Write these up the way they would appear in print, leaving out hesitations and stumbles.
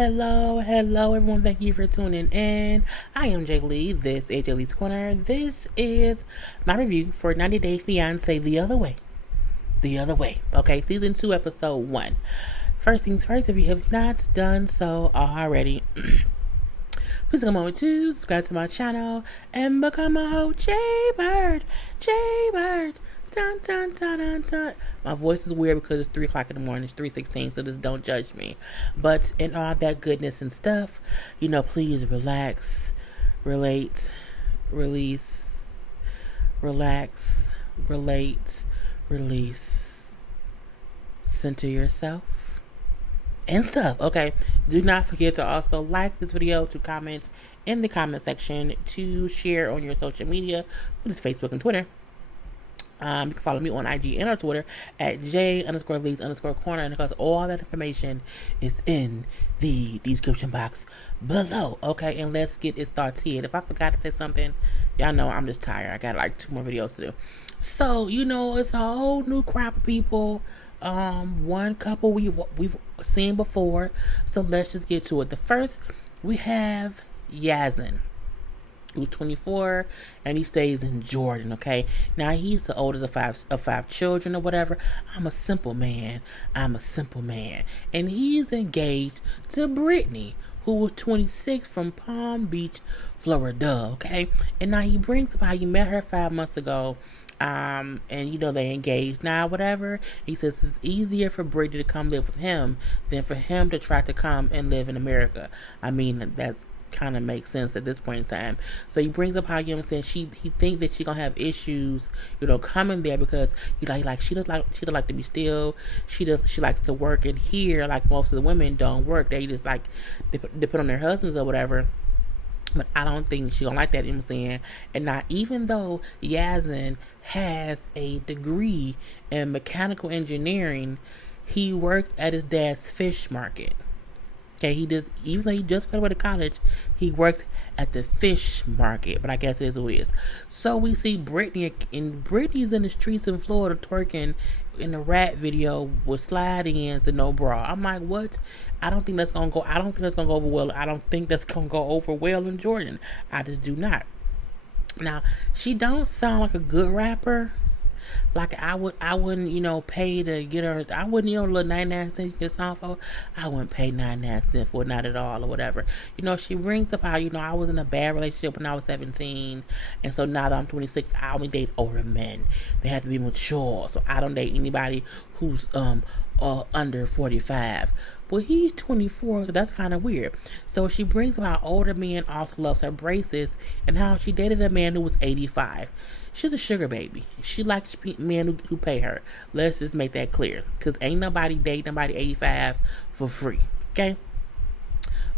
hello, everyone. Thank you for tuning in. I am Lee. This is JLeesCorner. This is my review for 90 Day Fiance The Other Way. Okay, season 2, episode 1. First things first, if you have not done so already, please take a moment to subscribe to my channel and become a whole JayBird. Dun, dun, dun, dun, dun. My voice is weird because it's 3 o'clock in the morning. It's 3:16, so just don't judge me. But in all that goodness and stuff, please relax, relate, release, relax, relate, release, center yourself, and stuff. Okay, do not forget to also like this video, to comment in the comment section, to share on your social media, which is Facebook and Twitter. You can follow me on IG and on Twitter at J_Lees_Corner, and because all that information is in the description box below. Okay, and let's get it started. If I forgot to say something, y'all know I'm just tired. I got like 2 more videos to do. So, it's a whole new crop of people. One couple we've seen before. So let's just get to it. The first, we have Yasin, who's 24, and he stays in Jordan. Okay, now he's the oldest of five children or whatever. I'm a simple man, and he's engaged to Brittany, who was 26, from Palm Beach, Florida. Okay, and now he brings up how he met her 5 months ago. And they engaged now, whatever. He says it's easier for Brittany to come live with him than for him to try to come and live in America. I mean, that's kind of makes sense at this point in time. So he brings up how he think that she gonna have issues, coming there, because she does like to be still. She likes to work, and here, like most of the women, don't work. They just depend on their husbands or whatever. But I don't think she gonna like that, And now, even though Yasin has a degree in mechanical engineering, he works at his dad's fish market. Okay, even though he just graduated college, he works at the fish market. But I guess it is what it is. So we see Brittany's in the streets in Florida twerking in the rap video with slide-ins and no bra. I'm like, what? I don't think that's gonna go over well. I don't think that's gonna go over well in Jordan. I just do not. Now, she don't sound like a good rapper. Like I wouldn't, pay to get her. I wouldn't, little 99 cents get a song for. I wouldn't pay 99 cents for it, not at all, or whatever. She brings up how, I was in a bad relationship when I was 17, and so now that I'm 26, I only date older men. They have to be mature, so I don't date anybody who's under 45. Well, he's 24, so that's kind of weird. So she brings up how older men also loves her braces, and how she dated a man who was 85. She's a sugar baby. She likes men who pay her. Let's just make that clear, because ain't nobody date nobody 85 for free. Okay?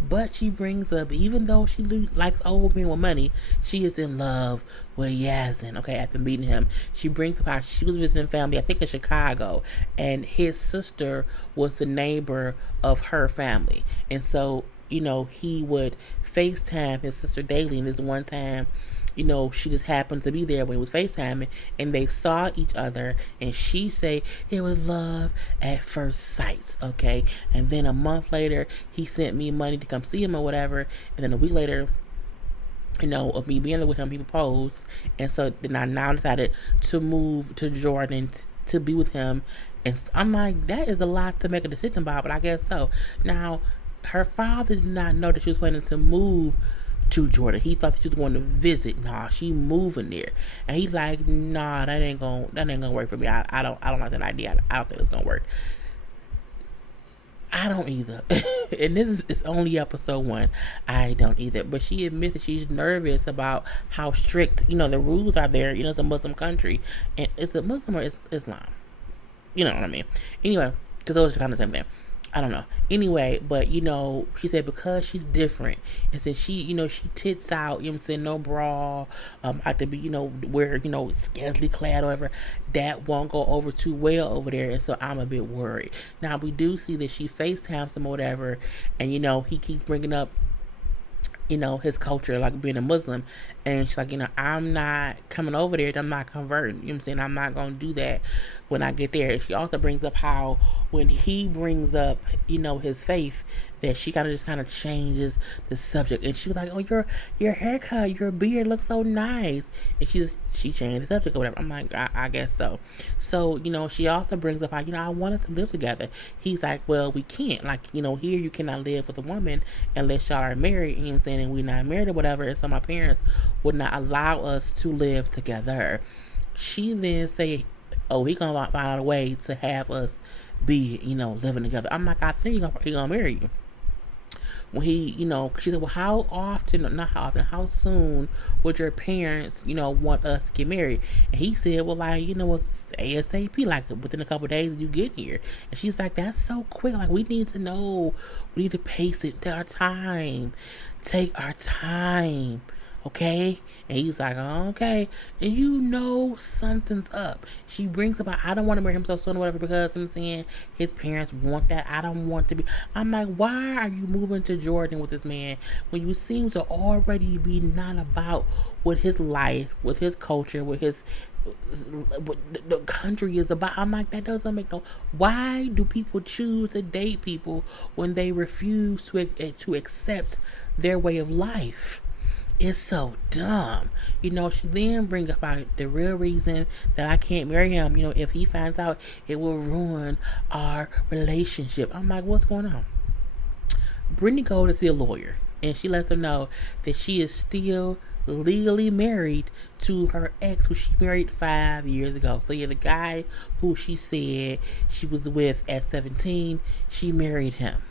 But she brings up, even though she likes old men with money, she is in love with Yasin. Okay, after meeting him, she brings up how she was visiting family, I think in Chicago, and his sister was the neighbor of her family. And so, he would FaceTime his sister daily. And this one time, she just happened to be there when he was FaceTiming, and they saw each other, and she say it was love at first sight. Okay, and then a month later, he sent me money to come see him or whatever, and then a week later, of me being there with him, he proposed. And so then I now decided to move to Jordan to be with him. And I'm like, that is a lot to make a decision about, but I guess so. Now, her father did not know that she was planning to move to Jordan. He thought she was going to visit. Nah, she moving there, and he's like, nah, that ain't gonna work for me. I don't like that idea. I don't think it's gonna work. I don't either. And it's only episode 1. I don't either. But she admits that she's nervous about how strict, the rules are there. It's a Muslim country, and it's a Muslim or Islam. You know what I mean? Anyway, because those are kind of the same thing. I don't know. Anyway, but she said because she's different, and since she tits out, no bra, have to be, wear, scantily clad or whatever, that won't go over too well over there, and so I'm a bit worried. Now we do see that she FaceTimes him or whatever, and he keeps bringing up his culture, like being a Muslim. And she's like, I'm not coming over there. I'm not converting. You know what I'm saying? I'm not going to do that when I get there. She also brings up how when he brings up, his faith, that she kind of changes the subject. And she was like, oh, your haircut, your beard looks so nice. And she changed the subject or whatever. I'm like, I guess so. So, she also brings up how, I want us to live together. He's like, well, we can't. Like, here you cannot live with a woman unless y'all are married, you know what I'm saying, and we're not married or whatever. And so my parents would not allow us to live together. She then say, oh, he gonna find out a way to have us be, living together. I'm like, I think he gonna marry you. When she said, well, how often, not how often, how soon would your parents, want us to get married? And he said, well, like, it's ASAP, like within a couple of days you get here. And she's like, that's so quick. Like, we need to know. We need to pace it. Take our time. Take our time. Okay? And he's like, oh, okay. And something's up. She brings up, I don't want to marry him so soon or whatever, because I'm saying his parents want that. I don't want to be. I'm like, why are you moving to Jordan with this man when you seem to already be not about what his life, with his culture, with his what the country is about? I'm like, that doesn't make no. Why do people choose to date people when they refuse to accept their way of life? It's so dumb. She then brings about the real reason that I can't marry him. If he finds out, it will ruin our relationship. I'm like, what's going on? Brittany goes to see a lawyer, and she lets him know that she is still legally married to her ex, who she married 5 years ago. So yeah, the guy who she said she was with at 17, she married him.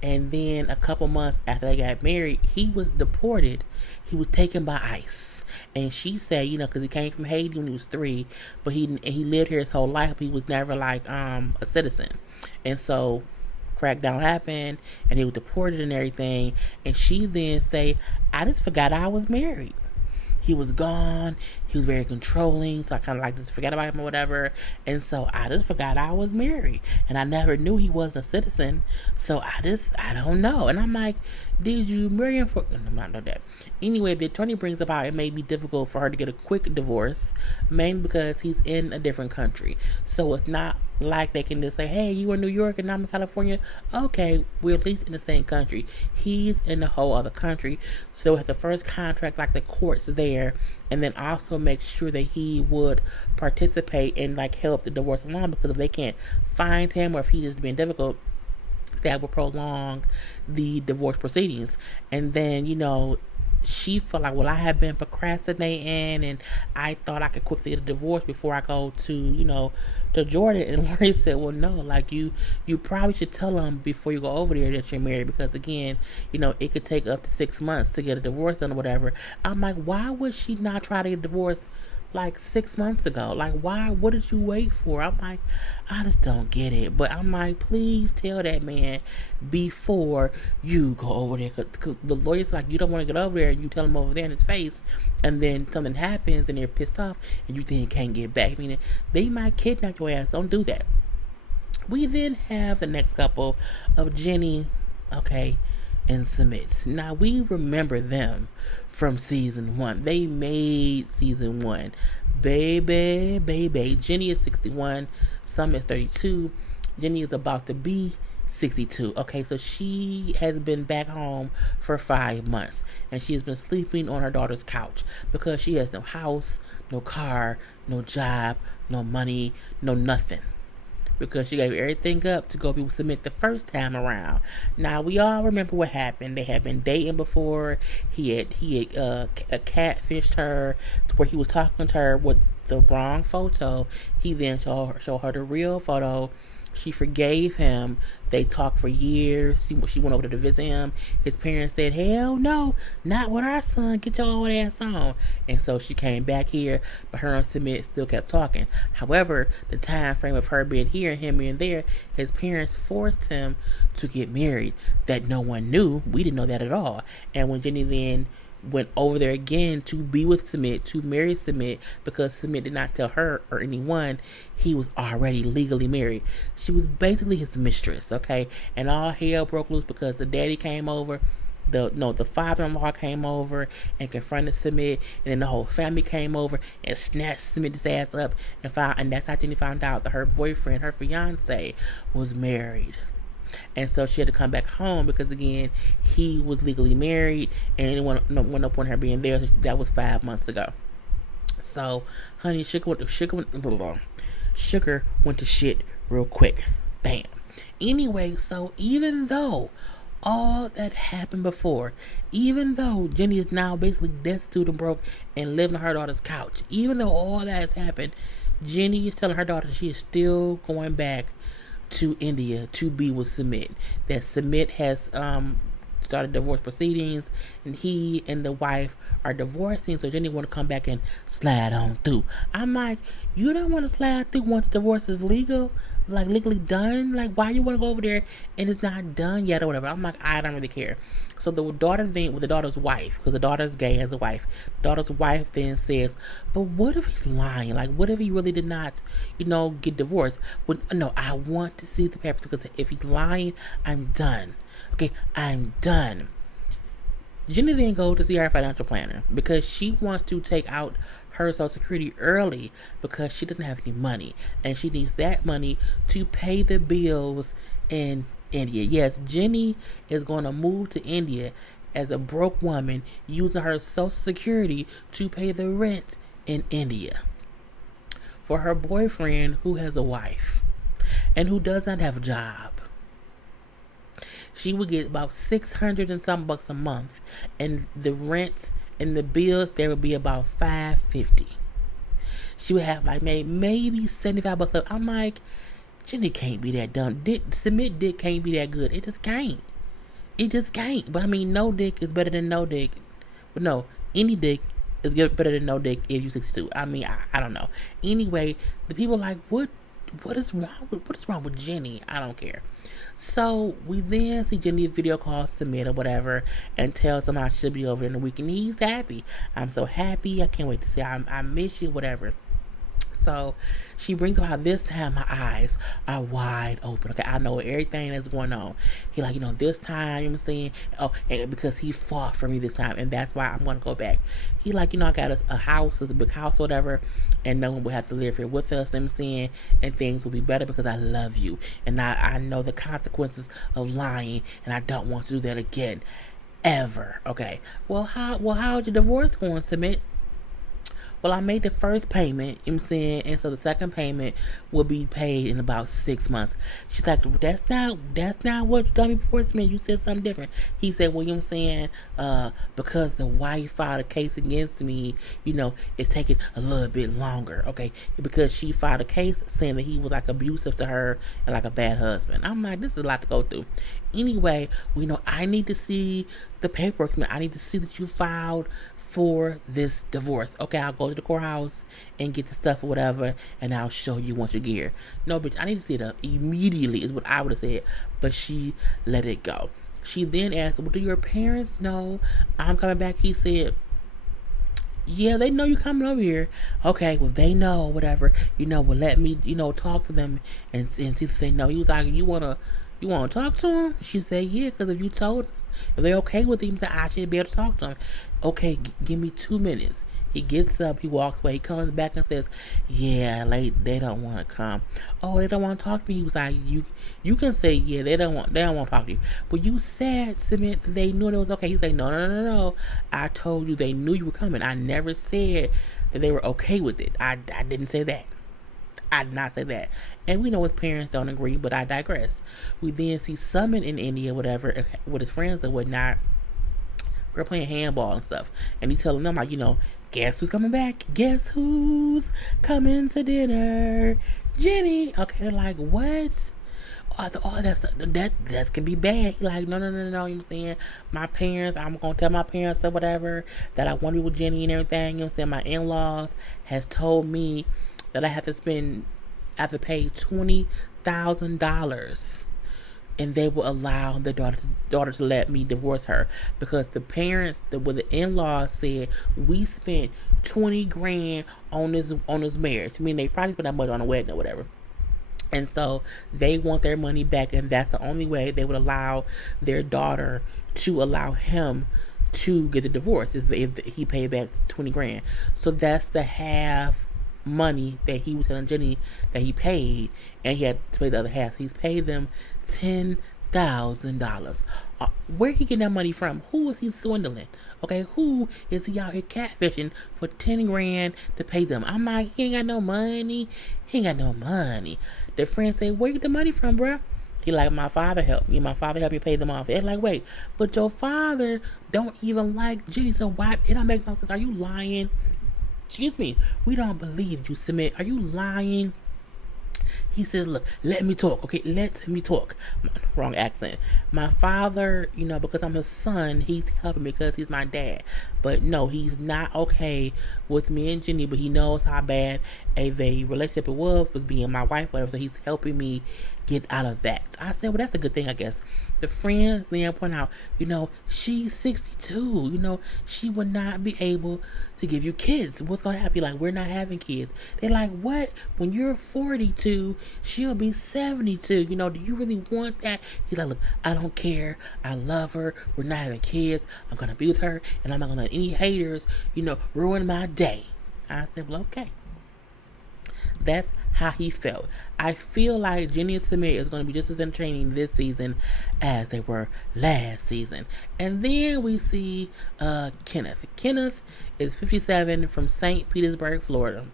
And then a couple months after they got married, he was deported. He was taken by ICE. And she said, because he came from Haiti when he was 3, but he lived here his whole life. But he was never like a citizen. And so crackdown happened, and he was deported and everything. And she then say, I just forgot I was married. He was gone. He was very controlling, so I kind of like just forgot about him or whatever. And so I just forgot I was married, and I never knew he wasn't a citizen. So I don't know. And I'm like, did you marry him for? I'm not know that. Anyway, the attorney brings up how it may be difficult for her to get a quick divorce, mainly because he's in a different country. So it's not like they can just say, hey, you in New York and I'm in California. Okay, we're at least in the same country. He's in a whole other country. So at the first contract, like the courts there, and then also make sure that he would participate and like help the divorce along, because if they can't find him or if he's just being difficult, that will prolong the divorce proceedings. And then, she felt like, well, I have been procrastinating and I thought I could quickly get a divorce before I go to, to Jordan. And Lori said, well, no, like you probably should tell him before you go over there that you're married, because again, it could take up to 6 months to get a divorce done or whatever. I'm like, why would she not try to get a divorce like 6 months ago? Like, why? What did you wait for? I'm like, I just don't get it. But I'm like, please tell that man before you go over there, because the lawyer's like, you don't want to get over there, and you tell him over there in his face, and then something happens and they're pissed off and you think you can't get back. Meaning they might kidnap your ass. Don't do that. We then have the next couple of Ginny, and Submit. Now we remember them from season 1. They made season 1. Baby. Ginny is 61. Summit is 32. Ginny is about to be 62. Okay, so she has been back home for 5 months, and she's been sleeping on her daughter's couch because she has no house, no car, no job, no money, no nothing, because she gave everything up to go be with Submit the first time around. Now we all remember what happened. They had been dating before. He had catfished her to where he was talking to her with the wrong photo. He then showed her the real photo. She forgave him. They talked for years. She went over to visit him. His parents said, hell no, not with our son. Get your old ass on. And so she came back here, but her and Submit still kept talking. However, the time frame of her being here and him being there, his parents forced him to get married. That no one knew. We didn't know that at all. And when Ginny then went over there again to be with Submit, to marry Submit, because Submit did not tell her or anyone he was already legally married. She was basically his mistress, okay? And all hell broke loose because the daddy came over the father-in-law came over and confronted Submit, and then the whole family came over and snatched Submit's ass up and that's how Ginny found out that her boyfriend, her fiance, was married. And so she had to come back home because again he was legally married, and it went up on her being there. That was 5 months ago. So honey, sugar went to shit real quick. Bam. Anyway, so even though all that happened before, even though Ginny is now basically destitute and broke and living on her daughter's couch, even though all that has happened, Ginny is telling her daughter she is still going back to India to be with Submit. That Submit has started divorce proceedings, and he and the wife are divorcing, so Ginny want to come back and slide on through. I'm like, you don't want to slide through once divorce is legal, like legally done? Like, why you want to go over there and it's not done yet or whatever? I'm like, I don't really care. So the daughter then, with the daughter's wife, because the daughter's gay as a wife, the daughter's wife then says, but what if he's lying? Like, what if he really did not, get divorced? No, I want to see the papers, because if he's lying, I'm done. Okay, I'm done. Ginny then goes to see her financial planner because she wants to take out her Social Security early because she doesn't have any money, and she needs that money to pay the bills in India. Yes, Ginny is going to move to India as a broke woman using her Social Security to pay the rent in India for her boyfriend who has a wife and who does not have a job. She would get about $600 and some bucks a month, and the rent and the bills there would be about $550. She would have like maybe $75 left. I'm like, Ginny can't be that dumb. Submit dick can't be that good. It just can't. But I mean, no dick is better than no dick. But no, any dick is better than no dick if you're 62. I mean, I don't know. Anyway, the people like, what is wrong with Ginny? I don't care. So we then see Ginny video call Submit or whatever and tells him I should be over in the weekend. He's happy. I'm so happy. I can't wait to see. I miss you, whatever. So she brings up how this time my eyes are wide open. Okay, I know everything that's going on. He like, this time, you know what I'm saying? Oh, and because he fought for me this time, and that's why I'm going to go back. He like, I got a house, it's a big house or whatever, and no one will have to live here with us, you know what I'm saying? And things will be better because I love you. And I know the consequences of lying, and I don't want to do that again. Ever. Okay. Well, how's your divorce going, Submit? Well, I made the first payment, you know what I'm saying, and so the second payment will be paid in about 6 months. She's like, that's not what you told me before, Smith. You said something different. He said, well, you know what I'm saying, because the wife filed a case against me, it's taking a little bit longer, okay, because she filed a case saying that he was like abusive to her and like a bad husband. I'm like, this is a lot to go through. Anyway, I need to see the paperwork. I need to see that you filed for this divorce. Okay, I'll go to the courthouse and get the stuff or whatever, and I'll show you once you get here. No, bitch, I need to see it immediately is what I would have said, but she let it go. She then asked, well, do your parents know I'm coming back? He said, yeah, they know you coming over here. Okay, well, they know, whatever. Well, let me, talk to them and see if they know. He was like, you want to talk to them? She said, yeah, because if you told them, if they're okay with him, I should be able to talk to him. Okay, give me 2 minutes. He gets up, he walks away, he comes back and says, yeah, they don't want to come. Oh, they don't want to talk to me. He was like, you can say, yeah, they don't want to talk to you. But you said, Submit, that they knew it was okay. He said, no. I told you they knew you were coming. I never said that they were okay with it. I didn't say that. I did not say that. And we know his parents don't agree, but I digress. We then see Summon in India, whatever, with his friends and whatnot. We're playing handball and stuff. And he telling them, like, guess who's coming back? Guess who's coming to dinner? Ginny. Okay, they're like, what? Oh, that's can be bad. He like, no, you know what I'm saying? My parents, I'm going to tell my parents or whatever that I want to be with Ginny and everything. You know what I'm saying? My in-laws has told me that I have to pay $20,000, and they will allow the daughter to let me divorce her because the parents, the in-laws said we spent $20,000 on this marriage. I mean, they probably spent that much on a wedding or whatever. And so they want their money back, and that's the only way they would allow their daughter to allow him to get the divorce is if he paid back 20 grand. So that's the half money that he was telling Ginny that he paid, and he had to pay the other half. He's paid them $10,000. Where he getting that money from? Who is he swindling? Okay, who is he out here catfishing for 10 grand to pay them? I'm like, he ain't got no money. He ain't got no money. The friend say, where you get the money from, bruh? He like, my father helped me. My father helped me pay them off. They're like, wait, but your father don't even like Ginny, so why? It don't make no sense. Are you lying? Excuse me. We don't believe you, Submit. Are you lying? He says, look, let me talk. Okay, let me talk. Wrong accent. My father, because I'm his son, he's helping me because he's my dad. But no, he's not okay with me and Ginny, but he knows how bad a relationship it was with being my wife, whatever. So he's helping me get out of that. I said, well, that's a good thing, I guess. The friend then point out, she's 62. She would not be able to give you kids. What's going to happen? Like, we're not having kids. They're like, what? When you're 42, she'll be 72. Do you really want that? He's like, look, I don't care. I love her. We're not having kids. I'm going to be with her, and I'm not going to let any haters, ruin my day. I said, well, okay. That's how he felt. I feel like Ginny and Samir is going to be just as entertaining this season as they were last season. And then we see Kenneth. Kenneth is 57 from St. Petersburg, Florida.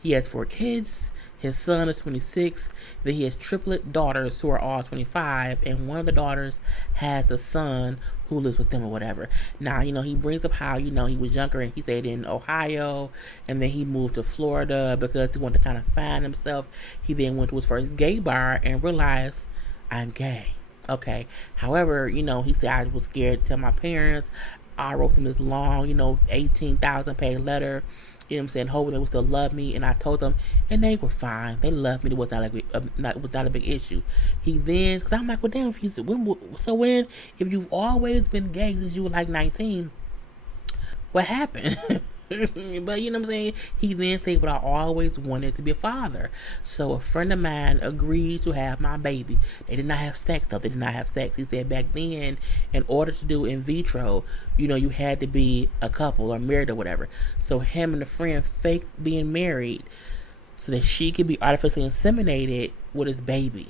He has 4 kids. His son is 26. Then he has triplet daughters who are all 25. And one of the daughters has a son who lives with them or whatever. Now, he brings up how, he was younger and he stayed in Ohio. And then he moved to Florida because he wanted to kind of find himself. He then went to his first gay bar and realized, I'm gay. Okay. However, he said, I was scared to tell my parents. I wrote them this long, 18,000 page letter. Hoping they would still love me, and I told them, and they were fine. They loved me. It was not a big issue. He then, because I'm like, well, damn, if you've always been gay since you were like 19, what happened? But you know what I'm saying? He then said, but I always wanted to be a father. So a friend of mine agreed to have my baby. They did not have sex, though. They did not have sex. He said back then, in order to do in vitro, you had to be a couple or married or whatever. So him and a friend faked being married so that she could be artificially inseminated with his baby.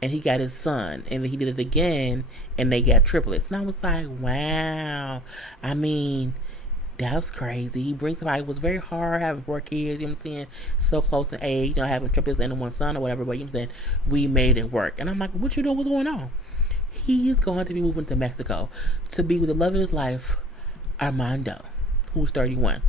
And he got his son. And then he did it again, and they got triplets. And I was like, wow. I mean, that was crazy. He brings somebody. It was very hard having 4 kids, so close in age, having triplets and one son or whatever, but we made it work. And I'm like, what you know what's going on? He's going to be moving to Mexico to be with the love of his life, Armando, who's 31.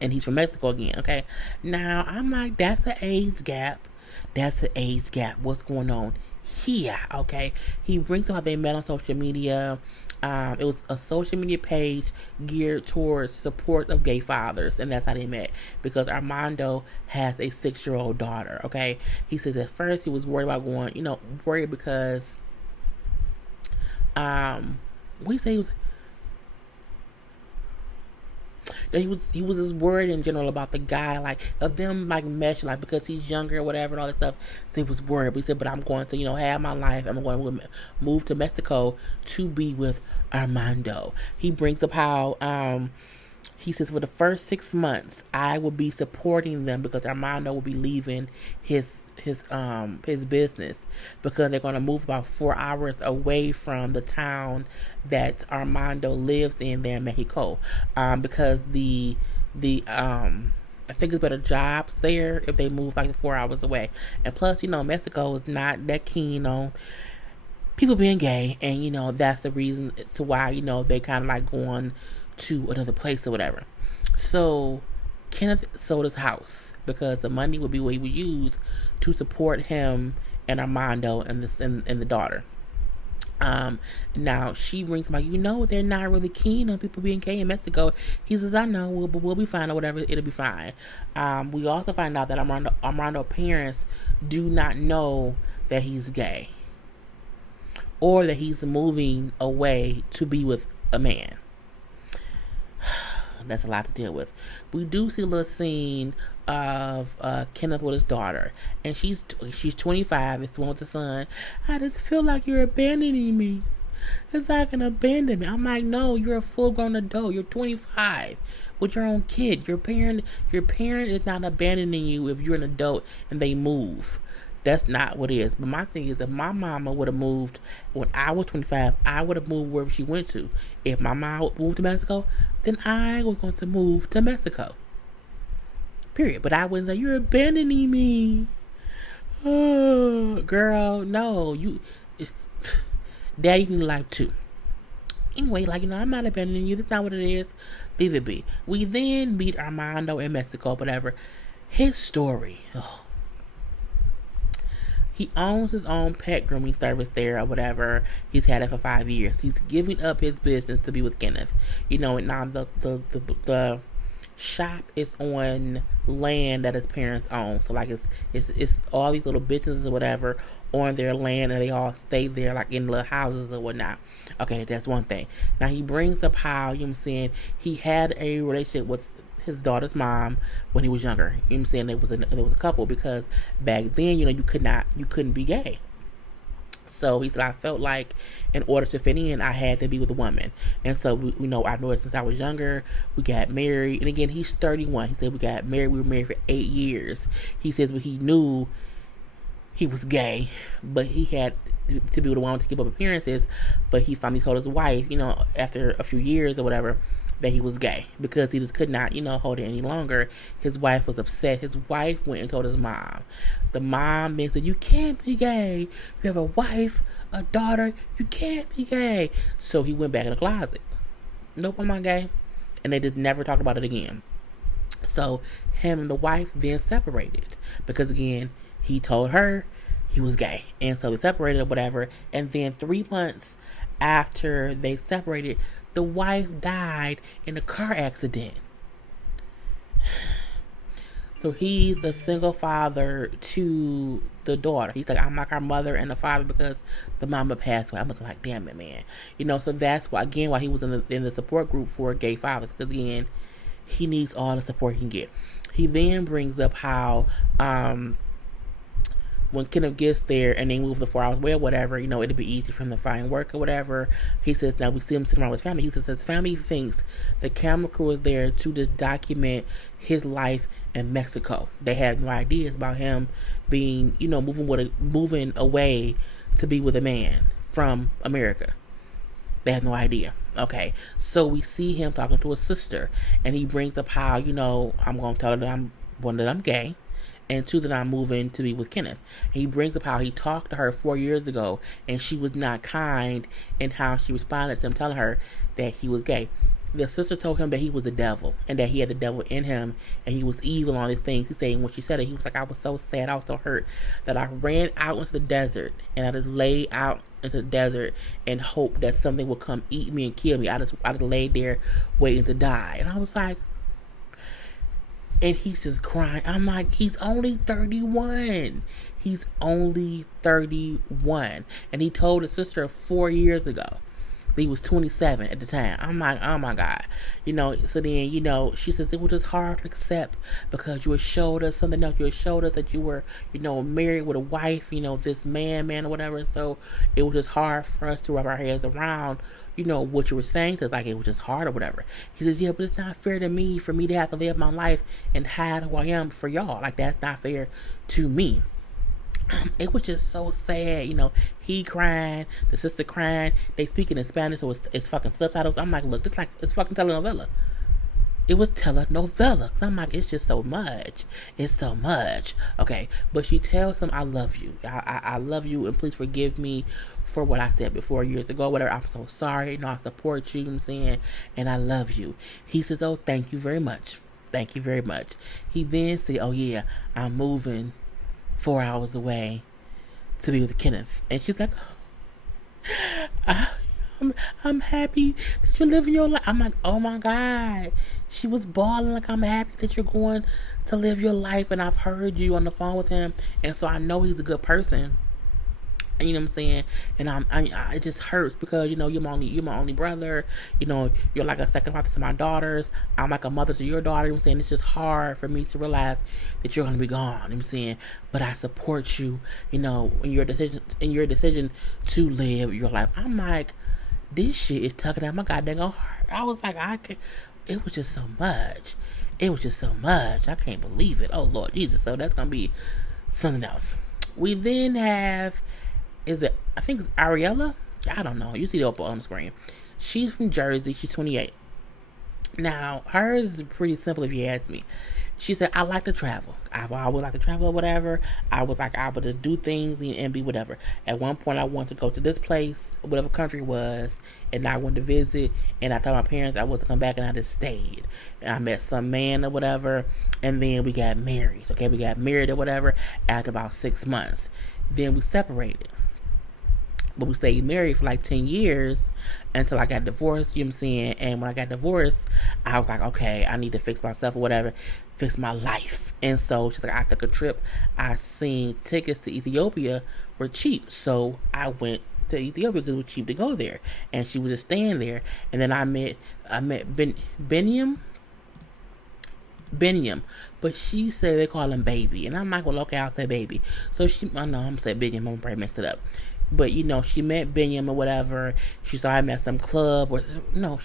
And he's from Mexico again, okay? Now, I'm like, that's an age gap. What's going on here, okay? He brings up how they met on social media. It was a social media page geared towards support of gay fathers, and that's how they met, because Armando has a 6-year-old daughter, okay? He says at first he was worried about worried because we say he was just worried in general about the guy, like, of them, like, mesh, like, because he's younger or whatever and all that stuff. So he was worried. But he said, but I'm going to, have my life. I'm going to move to Mexico to be with Armando. He brings up how, he says, for the first 6 months, I will be supporting them because Armando will be leaving his business, because they're going to move about 4 hours away from the town that Armando lives in there in Mexico, because the I think it's better jobs there if they move like 4 hours away. And plus, Mexico is not that keen on people being gay, and that's the reason to why they kind of like going to another place or whatever. So Kenneth sold his house because the money would be what he would use to support him and Armando and the daughter. Now she brings him like, they're not really keen on people being gay in Mexico. He says, I know, we'll be fine or whatever. It'll be fine. We also find out that Armando's parents do not know that he's gay, or that he's moving away to be with a man. that's a lot to deal with. We do see a little scene of Kenneth with his daughter, and she's 25. It's the one with the son. I just feel like you're abandoning me. It's like an abandonment. I'm like, no, you're a full-grown adult. You're 25 with your own kid. Your parent is not abandoning you if you're an adult and they move. That's not what it is. But my thing is, if my mama would have moved when I was 25, I would have moved wherever she went to. If my mom moved to Mexico, then I was going to move to Mexico. Period. But I wouldn't say, you're abandoning me. Oh, girl, no. Daddy need life too. Anyway, I'm not abandoning you. That's not what it is. Leave it be. We then meet Armando in Mexico, whatever. His story. Oh. He owns his own pet grooming service there or whatever. He's had it for 5 years. He's giving up his business to be with Kenneth. And now the shop is on land that his parents own. So it's all these little businesses or whatever on their land, and they all stay there in little houses or whatnot. Okay, that's one thing. Now he brings up how, he had a relationship with his daughter's mom when he was younger. There was a couple, because back then, you couldn't be gay. So he said, I felt like in order to fit in, I had to be with a woman. And so, I know it since I was younger. We got married. And again, he's 31. He said we got married. We were married for 8 years. He says he knew he was gay, but he had to be with a woman to keep up appearances. But he finally told his wife, after a few years or whatever, that he was gay, because he just could not, hold it any longer. His wife was upset. His wife went and told his mom. The mom then said, you can't be gay. You have a wife, a daughter. You can't be gay. So he went back in the closet. Nope, I'm not gay. And they just never talked about it again. So him and the wife then separated, because again, he told her he was gay. And so they separated or whatever. And then 3 months after they separated, the wife died in a car accident. So he's a single father to the daughter. He's like, I'm like our mother and the father because the mama passed away. I'm looking like, damn it, man. So that's why he was in the support group for gay fathers, because again, he needs all the support he can get. He then brings up how when Kenneth gets there and they move the 4 hours away or whatever, it'll be easy for him to find work or whatever. He says, now we see him sitting around with his family. He says his family thinks the camera crew is there to just document his life in Mexico. They have no ideas about him being, moving away to be with a man from America. They have no idea. Okay, so we see him talking to his sister, and he brings up how, I'm going to tell her that I'm gay, and 2, that I'm moving to be with Kenneth. And he brings up how he talked to her 4 years ago, and she was not kind in how she responded to him telling her that he was gay. The sister told him that he was the devil, and that he had the devil in him, and he was evil and all these things. He said when she said it, he was like, I was so sad, I was so hurt, that I ran out into the desert, and I just laid out into the desert and hoped that something would come eat me and kill me. I just laid there waiting to die. And I was like, and he's just crying. I'm like, he's only 31. He's only 31. And he told his sister 4 years ago. He was 27 at the time. I'm like, oh my God. So then, she says it was just hard to accept, because you had showed us something else. You had showed us that you were, married with a wife, this man or whatever. So it was just hard for us to wrap our heads around, what you were saying to us. Like, it was just hard or whatever. He says, yeah, but it's not fair to me for me to have to live my life and hide who I am for y'all. Like, that's not fair to me. It was just so sad, he crying, the sister crying, they speaking in Spanish, so it's fucking subtitles. I'm like, look, it's fucking telenovela. It was telenovela. Cause I'm like, it's just so much. It's so much. Okay, but she tells him, I love you. I love you, and please forgive me for what I said before years ago, whatever. I'm so sorry. I support you, I'm saying, and I love you. He says, oh, thank you very much. Thank you very much. He then said, oh yeah, I'm moving 4 hours away to be with Kenneth. And she's like, I'm happy that you're living your life. I'm like, oh my God. She was bawling like, I'm happy that you're going to live your life, and I've heard you on the phone with him, and so I know he's a good person. You know what I'm saying? And it just hurts because you're my only brother. You're like a second father to my daughters. I'm like a mother to your daughter. You know what I'm saying? It's just hard for me to realize that you're gonna be gone. You know what I'm saying? But I support you. In your decision to live your life. I'm like, this shit is tugging at my goddamn heart. I was like, I could. It was just so much. It was just so much. I can't believe it. Oh Lord Jesus. So that's gonna be something else. We then have, I think it's Ariella? I don't know. You see it up on the screen. She's from Jersey. She's 28. Now, hers is pretty simple if you ask me. She said, I like to travel. I've always liked to travel or whatever. I was like able to do things and be whatever. At one point, I wanted to go to this place, whatever country it was, and I went to visit. And I told my parents I was to come back, and I just stayed. And I met some man or whatever, and then we got married. Okay, we got married or whatever after about 6 months. Then we separated. But we stayed married for like 10 years until I got divorced, you know what I'm saying? And when I got divorced, I was like, okay, I need to fix myself or whatever, fix my life. And so she's like, I took a trip. I seen tickets to Ethiopia were cheap. So I went to Ethiopia because it was cheap to go there. And she was just staying there. And then I met Benyam. But she said they call him Baby. And I'm like, well, okay, I'll say Baby. So I know I'm going to say Benyam. I'm probably messed it up. But, she met Benyam or whatever. She saw him at some club.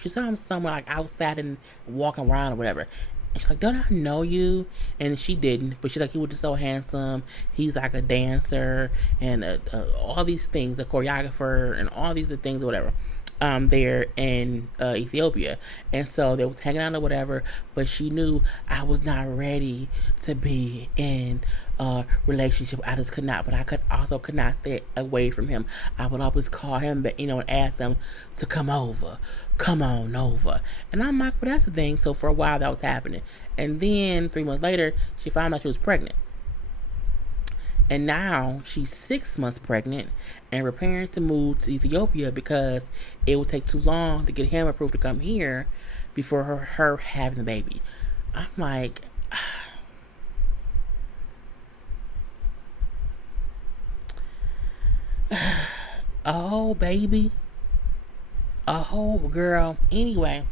She saw him somewhere like outside and walking around or whatever. And she's like, don't I know you? And she didn't. But she's like, he was just so handsome. He's like a dancer and all these things, a choreographer and all these things or whatever. There in Ethiopia. And so they was hanging out or whatever, but she knew I was not ready to be in a relationship. I just could not, but I could not stay away from him. I would always call him, and ask him to come on over. And I'm like, well, that's the thing. So for a while that was happening. And then 3 months later, she found out she was pregnant. And now she's 6 months pregnant and preparing to move to Ethiopia because it would take too long to get him approved to come here before her having a baby. I'm like, oh, baby. Oh, girl. Anyway.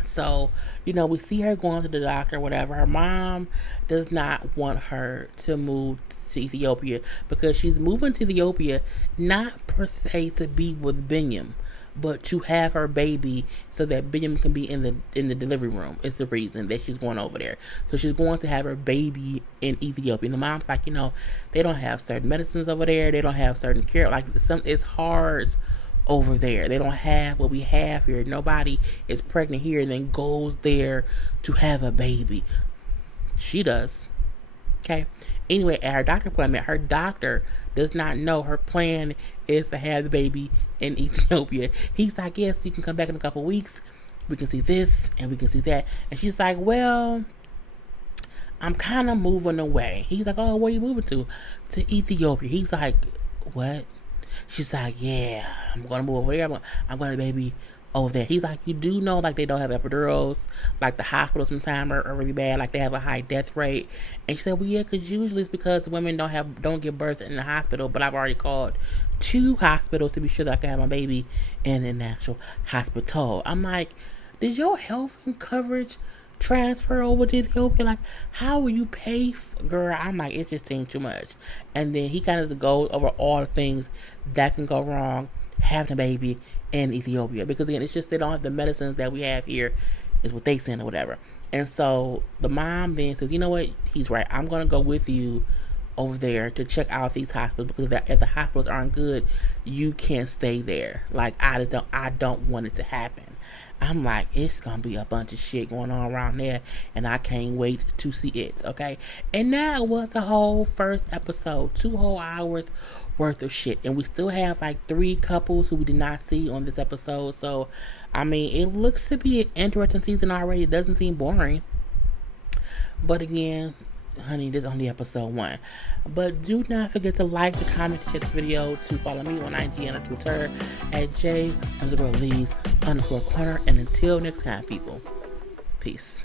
So, we see her going to the doctor, whatever. Her mom does not want her to move to Ethiopia because she's moving to Ethiopia not per se to be with Benyam, but to have her baby so that Benyam can be in the delivery room. Is the reason that she's going over there. So she's going to have her baby in Ethiopia. And the mom's like, they don't have certain medicines over there. They don't have certain care. Like it's hard over there. They don't have what we have here. Nobody is pregnant here and then goes there to have a baby. She does. Okay. Anyway, at her doctor appointment, her doctor does not know her plan is to have the baby in Ethiopia. He's like, yes, you can come back in a couple weeks. We can see this and we can see that. And she's like, well, I'm kind of moving away. He's like, oh, where are you moving to? To Ethiopia. He's like, what? She's like, yeah, I'm going to move over there. I'm going to baby over there. He's like, you do know, like, they don't have epidurals. Like, the hospitals sometimes are really bad. Like, they have a high death rate. And she said, well, yeah, because usually it's because women don't give birth in the hospital. But I've already called 2 hospitals to be sure that I can have my baby in an actual hospital. I'm like, did your health coverage transfer over to Ethiopia? Like, how will you pay girl? I'm like, it just seems too much. And then he kind of goes over all the things that can go wrong having a baby in Ethiopia, because again, it's just they don't have the medicines that we have here, is what they send or whatever. And so the mom then says, you know what, he's right, I'm gonna go with you over there to check out these hospitals, because if the hospitals aren't good, you can't stay there. Like, I don't want it to happen. I'm like, it's gonna be a bunch of shit going on around there, and I can't wait to see it. Okay, and that was the whole first episode, 2 whole hours worth of shit, and we still have like 3 couples who we did not see on this episode. So, I mean, it looks to be an interesting season already. It doesn't seem boring, but again, honey, this is only episode 1. But do not forget to like, to comment, to share this video, to follow me on IG and on Twitter at JLeesCorner. And until next time, people, peace.